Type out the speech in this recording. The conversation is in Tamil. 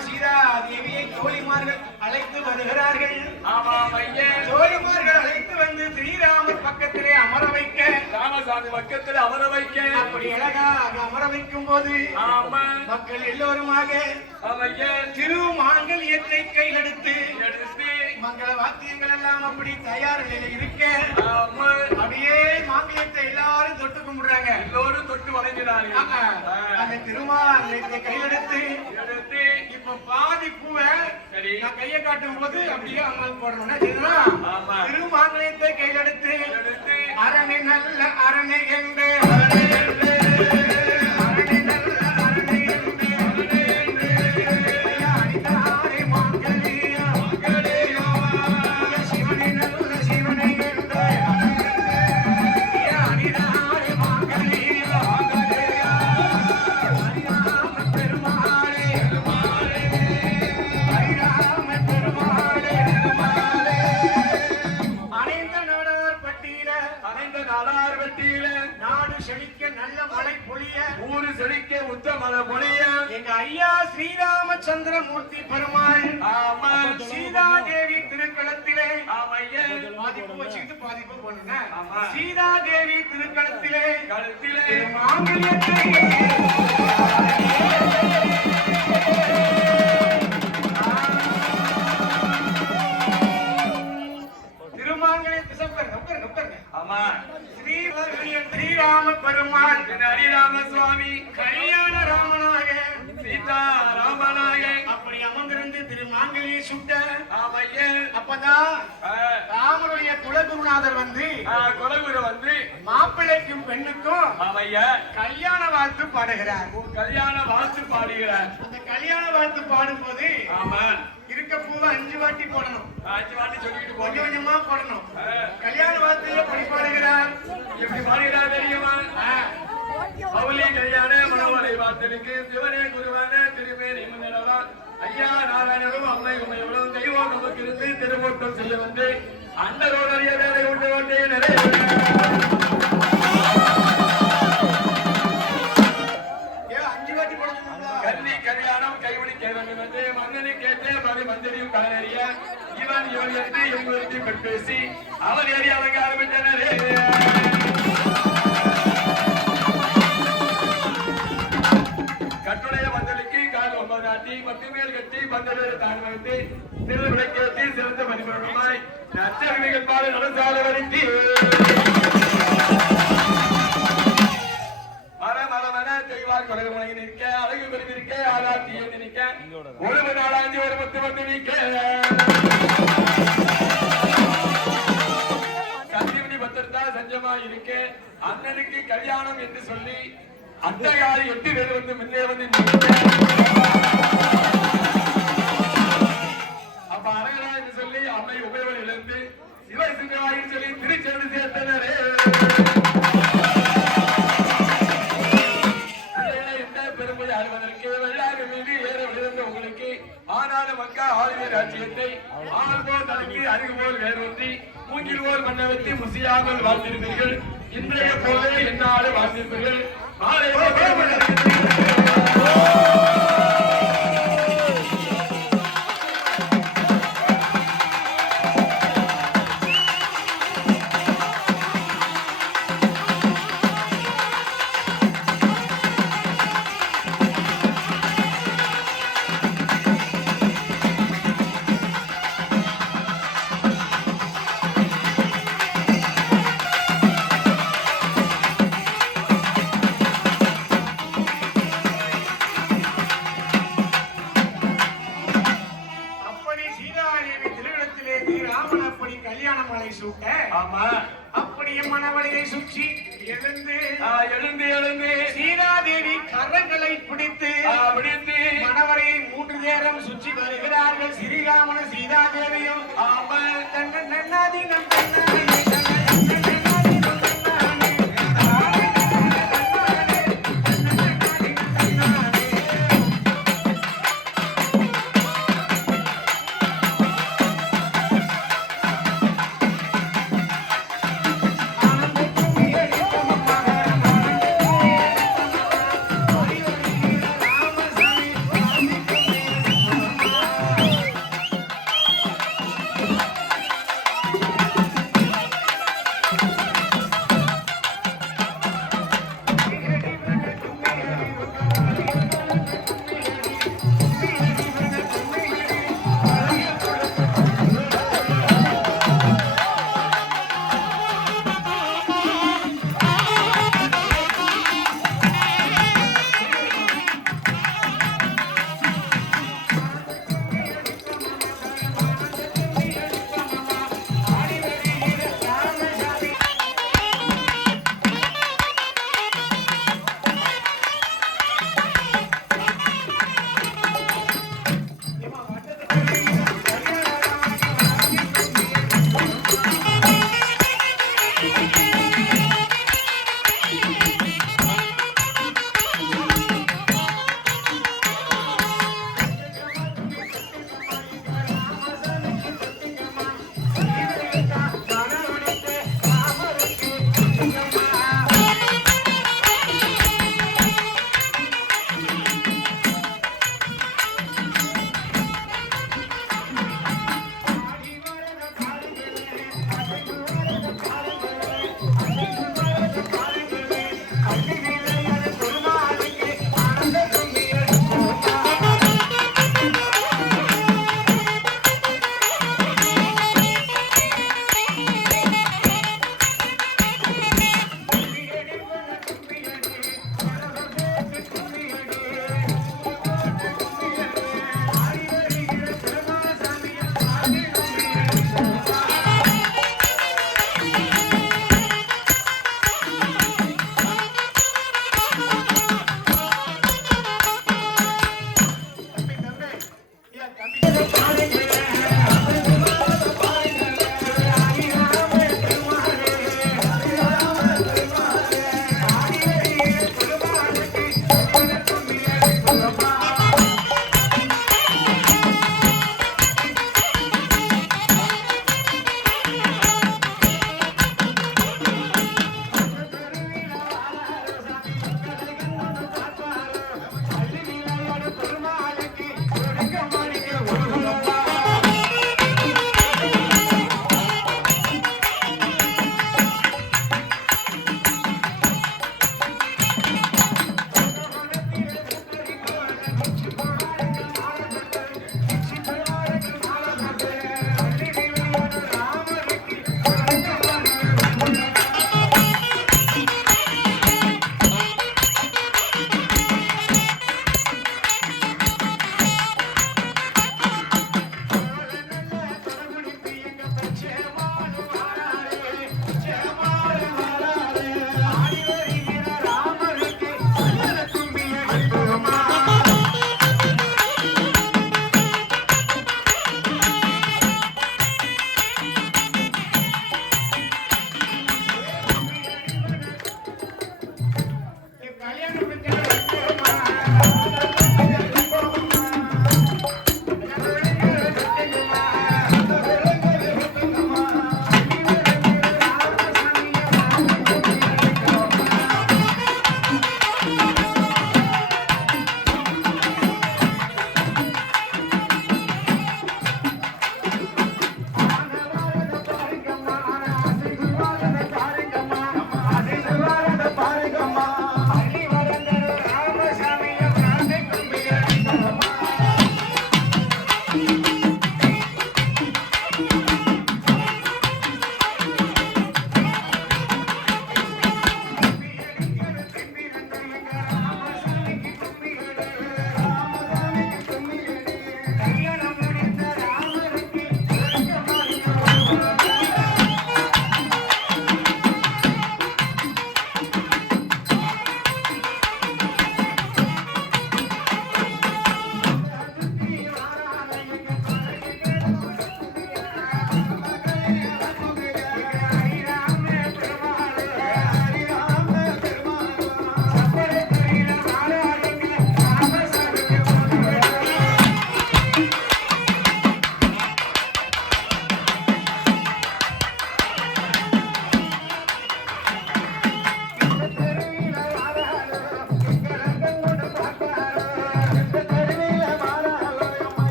சீதா தேவியை தோழிமார்கள் அழைத்து வருகிறார்கள். ஆமாம் ஐயன் தோழிமார்கள் அழைத்து வந்து ஸ்ரீராமர் பக்கத்திலே அமர வைக்க. ராமசாமி பக்கத்தில் அமர வைக்க. அப்படி அழகாக அமர வைக்கும் போது ஆமா. மக்கள் எல்லோருமாக ஐயன் திரு மாங்கல்யத்தை கையில் எடுத்து மங்கள வாத்தியங்கள் எல்லாம் அப்படி தயார் நிலையில இருக்க அப்படியே மாங்கல்யத்தை எல்லாரும் தொட்டு கும்பிடுறாங்க. எல்லோரும் தொட்டு வணங்கினார்கள். ஆமா. அந்த திருமாங்கல்யத்தை கையில் எடுத்து எடுத்து இப்ப பாதி பூவை சரி. நான் கையை காட்டும் போது அப்படியே அம்மாவுக்கு போடணும் என்ன செய்யணும்? ஆமா. திருமாங்கல்யத்தை கையில் எடுத்து எடுத்து அரணை நல்ல அரணை என்று ஸ்ரீராமச்சந்திரமூர்த்தி பெருமாள். ஆமா சீதாதேவி திருக்களத்திலே பாதிப்பு வச்சுக்கிட்டு பாதிப்பு பண்ணுங்க. சீதாதேவி திருக்களத்திலே கழுத்திலே. மாங்கல்யத்தை குலகுருநாதர் வந்து கொலகுர வந்து மாப்பிள்ளைக்கும் பெண்ணுக்கும் கல்யாண வாழ்த்து பாடுகிறார். கல்யாண வாழ்த்து பாடுகிறார். அந்த கல்யாண வாழ்த்து பாடும்போது ஆமா. இருக்க பூவை அஞ்சு வாட்டி போடணும். அஞ்சு வாட்டி சொல்லிட்டு கொஞ்சம் கொஞ்சமா போடணும். கல்யாண வாழ்த்து எப்படி பாடுகிறார். எப்படி பாடுகிறார் தெரியுமா? அவளி கல்யாண மனவரை வார்த்தனுக்கு சிவனே குருவான திருமேனி முன்னடவா. ஐயா நாராயணரும் அம்மை உமையோடும் தெய்வம் நமக்கு இருந்து திருமூட்டம் செய்ய வந்து அண்டரோடு பேசி அவர் ஏறி அவங்க ஆரம்பித்தனரே கட்டுடைய மந்தலுக்கு கால் ஒன்பது நாட்டி பத்து மேல் கட்டி பந்தலூர் தான் வைத்து திருவிழை கேட்டி சிறந்த மதிப்பெருமாய் நச்சரிமைகள் பாடு நடந்தால வருத்தி தெய்வார் கொலை முனை நிற்க அழகு பெருவி நிற்க ஆராத்தி நிற்க ஒரு நாளாஞ்சி ஒரு பத்து வந்து நிற்க. பத்திரத்தா இருக்க அண்ணனுக்கு கல்யாணம் என்று சொல்லி அட்டகாரி எட்டு பேர் வந்து முன்னே வந்து அப்ப அழகரா என்று சொல்லி அன்னை உபயோகம் எழுந்து சிவசிங்கராயின்னு சொல்லி திருச்சென்று சேர்த்தனரே. மக்கா ஆளுநர் ராஜ்யத்தை ஆள் போல் தனக்கு அருகு போல் வேரூன்றி மூங்கில் போல் பண்ண வைத்து முசியாமல் வாழ்ந்திருப்பீர்கள். இன்றைய போலே என்னாலும் வாழ்ந்திருப்பீர்கள். நாளை எழுந்து எழுந்து சீதாதேவி கரங்களை பிடித்து பிடித்து மணவரையை மூன்று நேரம் சுற்றி வருகிறார்கள். ஸ்ரீராமன சீதாதேவியும்